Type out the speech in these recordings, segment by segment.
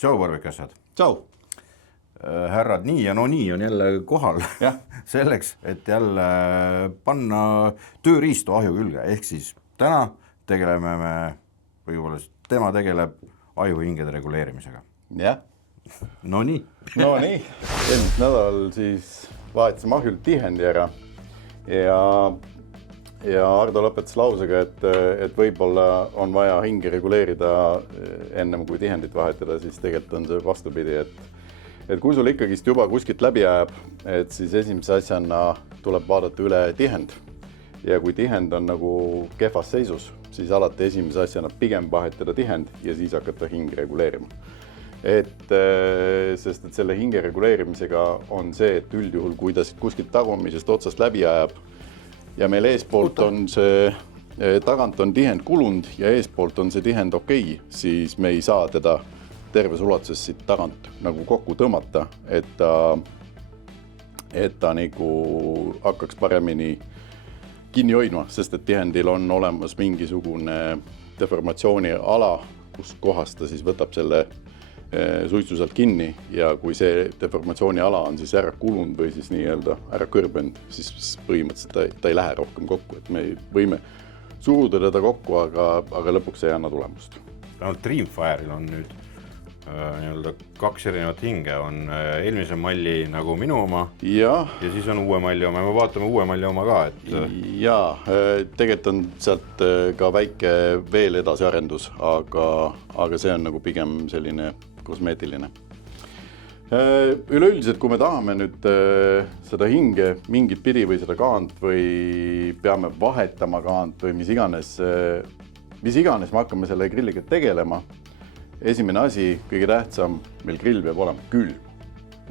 Tšau, Parvikassad. Tšau. Härrad nii ja no nii on jälle kohal selleks, et jälle panna tööriistu ahju külge. Ehk siis täna tegeleme me, või võib-olla tema tegeleb ajuhingede reguleerimisega. Jah. No nii. No nii. Eelmist nädal siis vahetasime ahjult tihendi ära ja Ardo lõpetas lausega, et võib-olla on vaja hinge reguleerida ennem kui tihendit vahetada, siis tegelikult on see vastupidi, et kui sul ikkagist juba kuskilt läbi ajab, et siis esimese asjana tuleb vaadata üle tihend. Ja kui tihend on nagu kehvas seisus, siis alati esimese asjana pigem vahetada tihend ja siis hakata hinge reguleerima. Sest et selle hinge reguleerimisega on see, et üldjuhul, kui ta kuskilt tagumisest otsast läbi ajab ja meil eespoolt on see, tagant on tihend kulund ja eespoolt on see tihend okei, siis me ei saa teda terves ulatuses siit tagant nagu kokku tõmmata, et ta nagu hakkaks paremini kinni hoidma, sest et tihendil on olemas mingisugune deformatsiooni ala, kus kohas ta siis võtab selle suitsuselt kinni ja kui see deformatsiooni ala on siis ära kulund või siis nii-öelda ära kõrbenud, siis põhimõtteliselt ta ei lähe rohkem kokku, et me võime suruda teda kokku, aga lõpuks ei anna tulemust. Dreamfire'il on nüüd nii-öelda 2 erinevat hinge, on eelmise malli nagu minu oma ja siis on uue malli oma ja me vaatame uue malli oma ka. Jaa, tegelikult on sealt ka väike veel edasiarendus, aga see on nagu pigem selline kosmeetiline. Üleüldiselt, kui me tahame nüüd seda hinge mingit pidi või seda kaant või peame vahetama kaant või mis iganes me hakkame selle grilliga tegelema, esimene asi, kõige tähtsam, meil grill peab olema külm.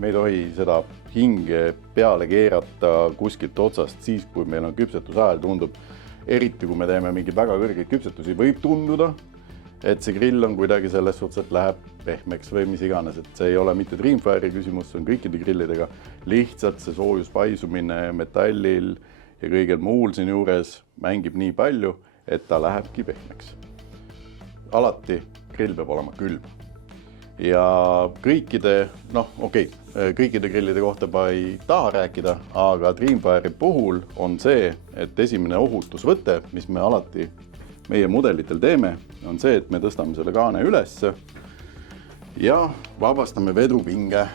Me ei tohi seda hinge peale keerata kuskilt otsast siis, kui meil on küpsetusajal tundub, eriti kui me teeme mingeid väga kõrgeid küpsetusi, võib tunduda, et see grill on kuidagi selles suhtes, et läheb pehmeks või mis iganes, et see ei ole mitte Dreamfire'i küsimus, see on kõikide grillidega. Lihtsalt see soojuspaisumine metallil ja kõigel muul siin juures mängib nii palju, et ta lähebki pehmeks. Alati grill peab olema külm. Ja kõikide grillide kohta ma ei taha rääkida, aga Dreamfire'i puhul on see, et esimene ohutusvõte, mis me alati meie mudelitel teeme, on see, et me tõstame selle kaane üles ja vabastame vedrupinge.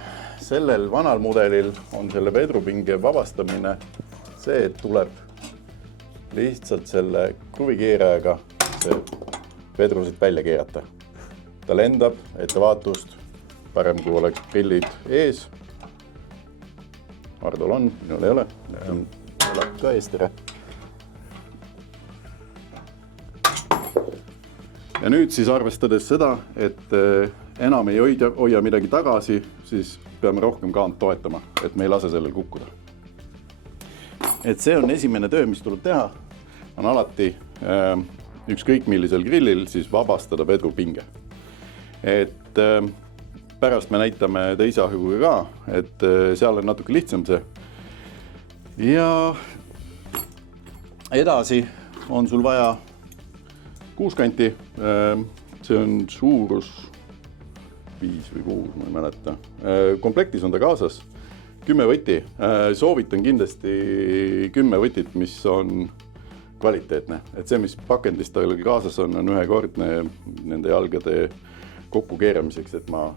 Sellel vanal mudelil on selle vedrupinge vabastamine see, et tuleb lihtsalt selle kruvikeerajaga see vedrusid välja keerata. Ta lendab ettevaatust, parem kui oleks grillid ees. Hardol on, minul ei ole. Tuleb ka eestere. Ja nüüd siis arvestades seda, et enam ei hoia midagi tagasi, siis peame rohkem kaant toetama, et me ei lase sellel kukkuda. Et see on esimene töö, mis tuleb teha, on alati ükskõik millisel grillil siis vabastada vedrupinge. Et pärast me näitame teise ahjuga ka, et seal on natuke lihtsam see. Ja edasi on sul vaja kuuskanti, see on suurus 5 või 6, ma ei mäleta. Komplektis on ta kaasas 10 võti. Soovitan kindlasti 10 võtit, mis on kvaliteetne. Et see, mis pakendist tal kaasas on ühekordne nende jalgade kokku keeramiseks, et ma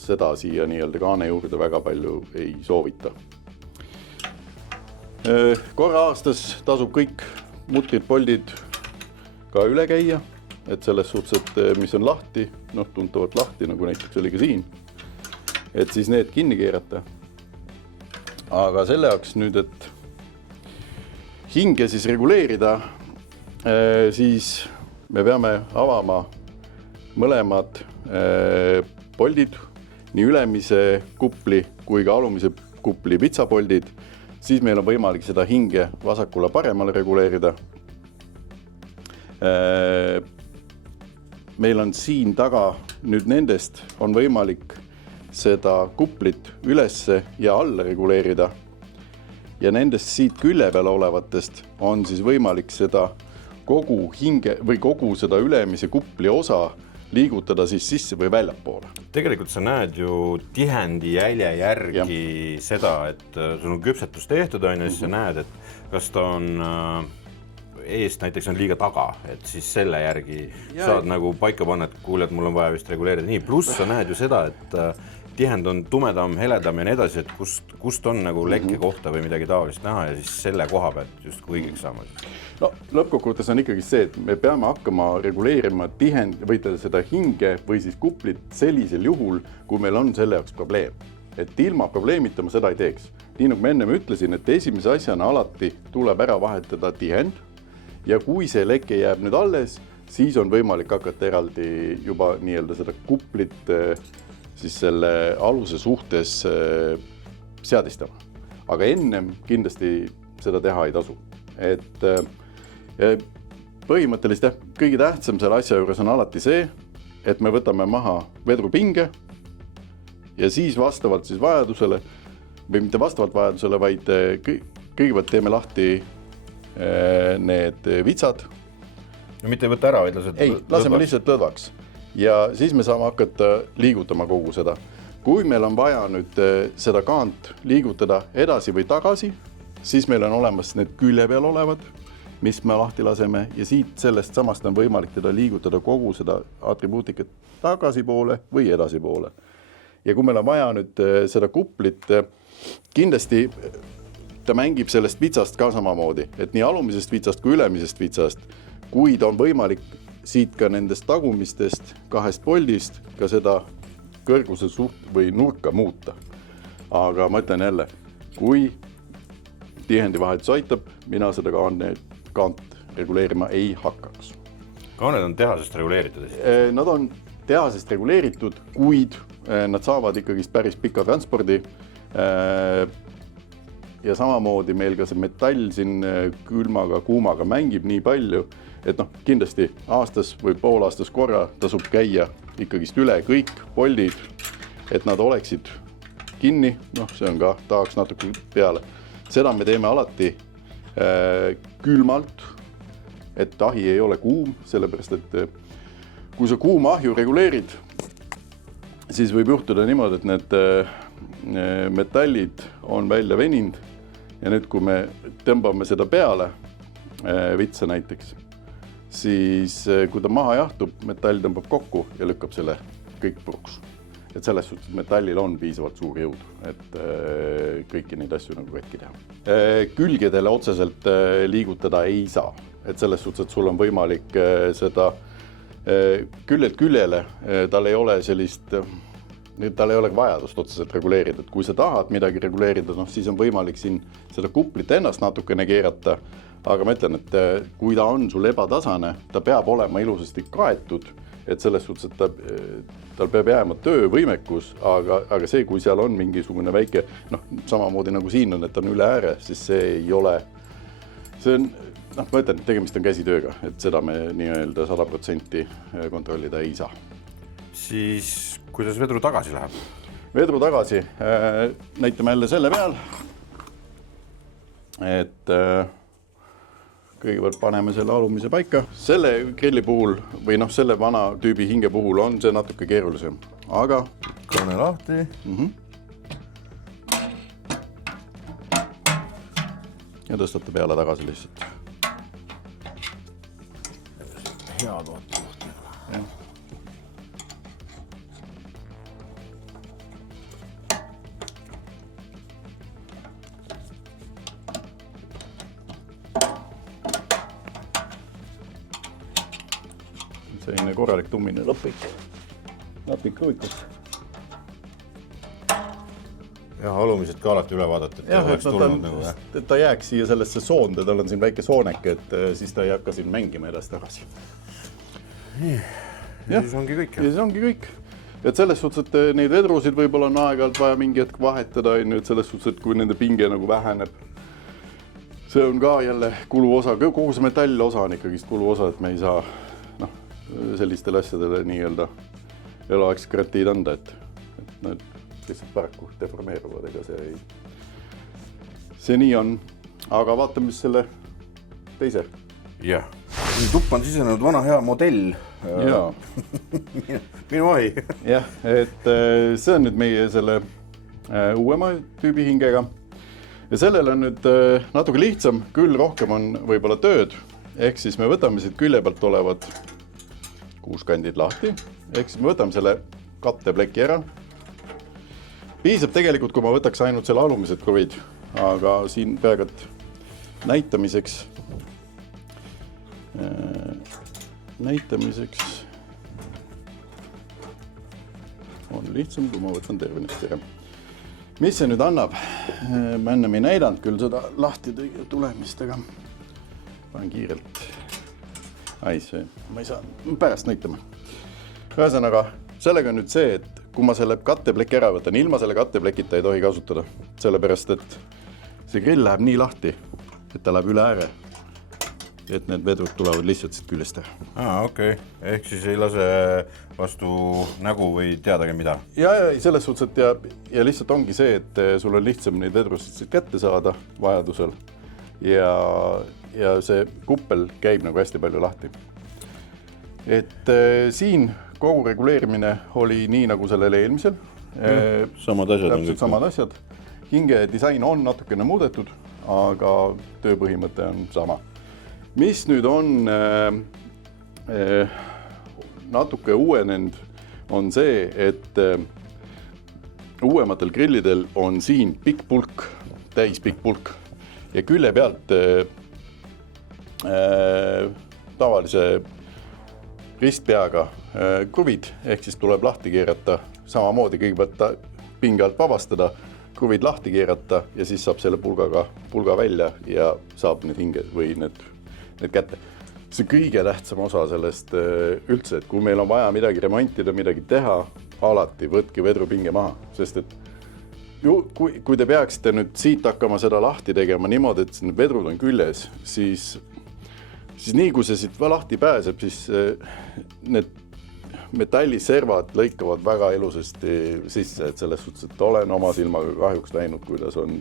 seda siia nii-öelda kaane juurde väga palju ei soovita. Korra aastas tasub kõik mutrid, poldid ka üle käia, et selles suhtes, et mis on lahti, tuntavalt lahti, nagu näiteks oli ka siin, et siis need kinni keerata. Aga selle jaoks nüüd, et hinge siis reguleerida, siis me peame avama mõlemad poldid, nii ülemise kupli kui ka alumise kupli vitsapoldid, siis meil on võimalik seda hinge vasakule paremale reguleerida. Meil on siin taga, nüüd nendest on võimalik seda kuplit ülesse ja alla reguleerida ja nendest siit külje peal olevatest on siis võimalik seda kogu hinge või kogu seda ülemise kupli osa liigutada siis sisse või väljapoole. Tegelikult sa näed ju tihendi jälje järgi seda, et sul on küpsetus tehtud, on ja siis sa näed, et kas ta on eest näiteks on liiga taga, et siis selle järgi saad nagu paika panna, et kuule, et mul on vaja vist reguleerida nii. Pluss sa näed ju seda, et tihend on tumedam, heledam ja nii edasi, et kust on nagu lekke kohta või midagi taolist näha ja siis selle koha pealt just kui õigeks saama. No lõppkokkuvõttes on ikkagi see, et me peame hakkama reguleerima või seda hinge või siis kuplit sellisel juhul, kui meil on selle jaoks probleem. Et ilma probleemita ma seda ei teeks. Nii nagu ma enne ütlesin, et esimese asjana alati tuleb ära vahetada tihend ja kui see leke jääb nüüd alles, siis on võimalik hakata eraldi juba nii-öelda seda kuplit siis selle aluse suhtes seadistama. Aga ennem kindlasti seda teha ei tasu. Et põhimõtteliselt kõige tähtsam selle asja juures on alati see, et me võtame maha vedrupinge ja siis vastavalt siis vajadusele või mitte vastavalt vajadusele, vaid kõigepealt teeme lahti need vitsad. No mitte võtta ära, vaid laseme lihtsalt lõdvaks. Ja siis me saame hakata liigutama kogu seda. Kui meil on vaja nüüd seda kaant liigutada edasi või tagasi, siis meil on olemas need külje peal olevad, mis me lahti laseme ja siit sellest samast on võimalik teda liigutada kogu seda atribuutikat tagasi poole või edasi poole. Ja kui meil on vaja nüüd seda kuplit, kindlasti ta mängib sellest vitsast ka samamoodi, et nii alumisest vitsast kui ülemisest vitsast, kui ta on võimalik siit ka nendest tagumistest kahest poldist ka seda kõrguse või nurka muuta. Aga ma ütlen jälle, kui tihendi vahetus aitab, mina seda kaant reguleerima ei hakkaks. Kaaned on tehasest reguleeritud? Nad on tehasest reguleeritud, kuid nad saavad ikkagi päris pika transpordi. Ja samamoodi meil ka see metall siin külmaga, kuumaga mängib nii palju, et kindlasti aastas või poolaastas korra tasub käia ikkagist üle kõik poldid, et nad oleksid kinni, see on ka, tahaks natuke peale. Seda me teeme alati külmalt, et ahi ei ole kuum, sellepärast, et kui sa kuuma ahju reguleerid, siis võib juhtuda niimoodi, et need metallid on välja veninud ja nüüd, kui me tõmbame seda peale, vitsa näiteks, siis kui ta maha jahtub, metall tõmbab kokku ja lükkab selle kõik puruks. Et selles suhtes metallil on piisavalt suur jõud, et kõiki neid asju nagu katki teha. Külgedele otseselt liigutada ei saa, et selles suhtes, et sul on võimalik seda küljelt küljele, tal ei ole sellist, tal ei ole vajadust otseselt reguleerida, et kui sa tahad midagi reguleerida, siis on võimalik siin seda kuplit ennast natukene keerata, aga ma ütlen, et kui ta on sul ebatasane, ta peab olema ilusasti kaetud, et selles suhtes, et tal peab jääma töövõimekus, aga see, kui seal on mingisugune väike, samamoodi nagu siin on, et on üle ääre, siis see ei ole, see on, ma ütlen, tegemist on käsitööga, et seda me nii-öelda 100% kontrollida ei saa. Siis kuidas vedru tagasi läheb? Vedru tagasi näitame jälle selle peal, et kõigepealt paneme selle alumise paika. Selle grilli puhul või selle vana tüübi hinge puhul on see natuke keerulisem, aga kaane lahti. Ja tõstate peale tagasi lihtsalt. Head oot. Selline korralik tummine lõpik kruvikus. Ja alumised ka alati üle vaadata, et ta jääks siia sellesse soonde, tal on siin väike soonek, et siis ta ei hakka siin mängima edasi tagasi. Ja siis ongi kõik. Ja siis ongi kõik. Et selles suhtes, et neid vedrusid võib-olla on aeg-ajalt vaja mingi hetk vahetada, et selles suhtes, et kui nende pinge nagu väheneb. See on ka jälle kuluosa, kogu see metall osa on ikkagist kuluosa, et me ei saa sellistele asjadele nii-öelda eluaegse garantiid anda, et need lihtsalt paraku deformeeruvad, ega see nii on. Aga vaatame, mis selle teise. Jah, tuppa on sisenenud vana hea modell. Jaa. Minu ahi. Jah, et see on nüüd meie selle uuema tüübi hingega. Ja sellel on nüüd natuke lihtsam, küll rohkem on võib-olla tööd. Ehk siis me võtame siit külje pealt olevad kuuskandid lahti. Ehk siis me võtame selle kattepleki ära. Piisab tegelikult, kui ma võtaks ainult selle alumised kruvid, aga siin peaaegu näitamiseks on lihtsam, kui ma võtan tervenest ära. Mis see nüüd annab? Ma enne ei näidanud küll seda lahti tulemist, aga panen kiirelt. Ma ei saa pärast näitama. Ühesõnaga, sellega on nüüd see, et kui ma selle kattepleki ära võtan, ilma selle katteplekita ei tohi kasutada, sellepärast, et see grill läheb nii lahti, et ta läheb üle ääre, et need vedrud tulevad lihtsalt siit küljest ära. Okei. Ehk siis ei lase vastu nägu või teadagi mida? Ja selles suhtes, et ja lihtsalt ongi see, et sul on lihtsam neid vedrusid siit kätte saada vajadusel ja see kuppel käib nagu hästi palju lahti. Et siin kogu reguleerimine oli nii nagu sellel eelmisel. Samad asjad. Täpselt samad asjad. Hinge disain on natukene muudetud, aga tööpõhimõte on sama. Mis nüüd on natuke uuenenud, on see, et uuematel grillidel on siin pikk pulk, täis pikk pulk ja külje pealt tavalise ristpeaga kruvid, ehk siis tuleb lahti keerata, samamoodi kõigepealt pinge alt vabastada, kruvid lahti keerata ja siis saab selle pulga välja ja saab need hinge või need kätte. See kõige tähtsam osa sellest üldse, et kui meil on vaja midagi remontida, midagi teha, alati võtke vedrupinge maha, sest et kui te peaksite nüüd siit hakkama seda lahti tegema niimoodi, et need vedrud on küljes, siis nii kui see siit lahti pääseb, siis need metalliservad lõikavad väga elusasti sisse, et selles suhtes, et olen oma silmaga kahjuks näinud, kuidas on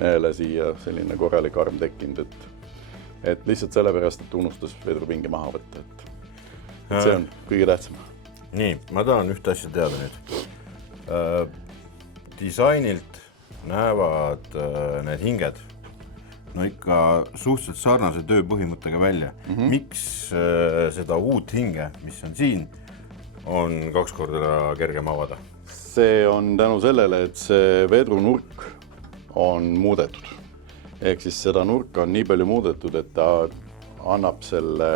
meele siia selline korralik arm tekkinud, et lihtsalt sellepärast, et unustas vedrupinge maha võtta, et see on kõige tähtsam. Nii, ma tahan ühte asja teada nüüd. Disainilt näevad need hinged no ikka suhteliselt sarnase tööpõhimõttega välja. Miks seda uut hinge, mis on siin, on 2 korda kergem avada? See on tänu sellele, et see vedrunurk on muudetud. Ehk siis seda nurka on nii palju muudetud, et ta annab selle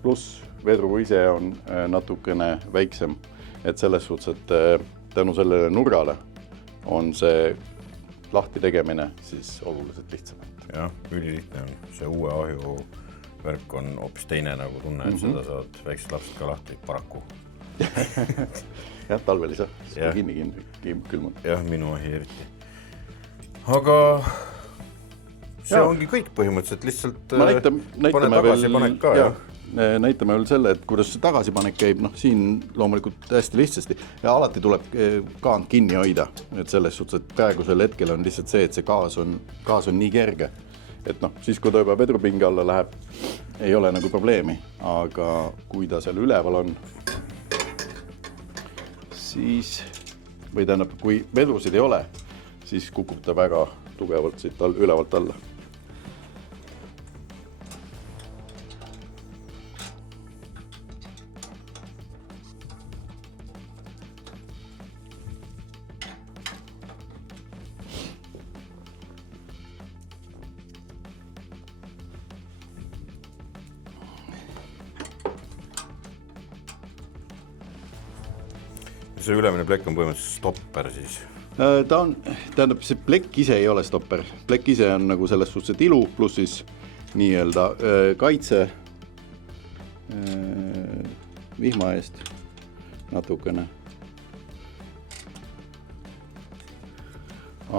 pluss vedru ise on natukene väiksem. Et selles suhtes, et tänu sellele nurgale on see lahti tegemine siis oluliselt lihtsam. Jah, ülilihtne on. See uue ahju värk on hoopis teine nagu tunne, et seda saad väiksed lapsed ka lahti paraku. Jah, talvel ei saa, siis kinni külmud. Jah, minu ahi eriti. Aga see ongi kõik põhimõtteliselt, lihtsalt näitame veel selle, et kuidas see tagasipanek käib, siin loomulikult hästi lihtsasti ja alati tuleb kaant kinni hoida, et selles suhtes, et praegusel hetkel on lihtsalt see, et see gaas on nii kerge, et siis kui ta juba vedrupinge alla läheb, ei ole nagu probleemi, aga kui ta seal üleval on, siis, või tähendab, kui vedrusid ei ole, siis kukub ta väga tugevalt siit ülevalt alla. See ülemine plekk on põhimõtteliselt stopper siis? Ta on, tähendab, see plekk ise ei ole stopper. Plekk ise on nagu selles suhtes, et ilu, pluss siis nii-öelda kaitse vihma eest natukene.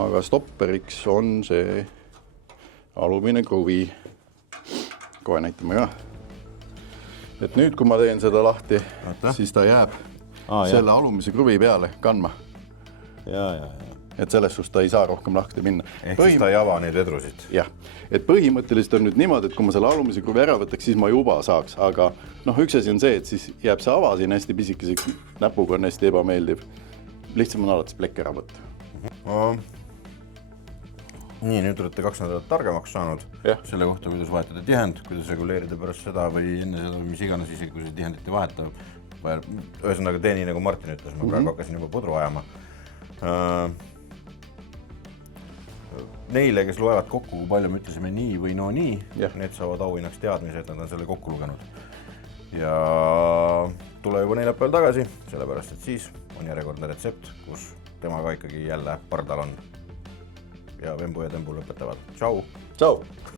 Aga stopperiks on see alumine kruvi. Kohe näitame ka. Et nüüd, kui ma teen seda lahti, siis ta jääb selle alumise kruvi peale kandma. Ja. et selles suhtes ta ei saa rohkem lahti minna. Ehk siis ta ei ava neid vedrusid. Jah, et põhimõtteliselt on nüüd niimoodi, et kui ma selle alumise kruvi ära võtaks, siis ma juba saaks, aga üks asi on see, et siis jääb see ava siin hästi pisikeseks, näpuga on hästi ebameeldiv. Lihtsam on alates plekk ära võtta. Nii, nüüd olete 2 nädalat targemaks saanud selle kohta, kuidas vahetada tihend, kuidas reguleerida pärast seda või enne seda, mis iganes isegi, kui see tihendit ei vaheta. Ühesõnaga tee nii, nagu Martin ütles, ma praegu hakkasin juba pudru ajama. Neile, kes loevad kokku, kui palju me ütlesime nii või no nii, need saavad auhinnaks teadmise, et nad on selle kokku lugenud. Ja tule juba neljapäeval tagasi, sellepärast, et siis on järjekordne retsept, kus temaga ikkagi jälle pardal on. Ja Vembu ja Tembu lõpetavad. Tšau! Tšau!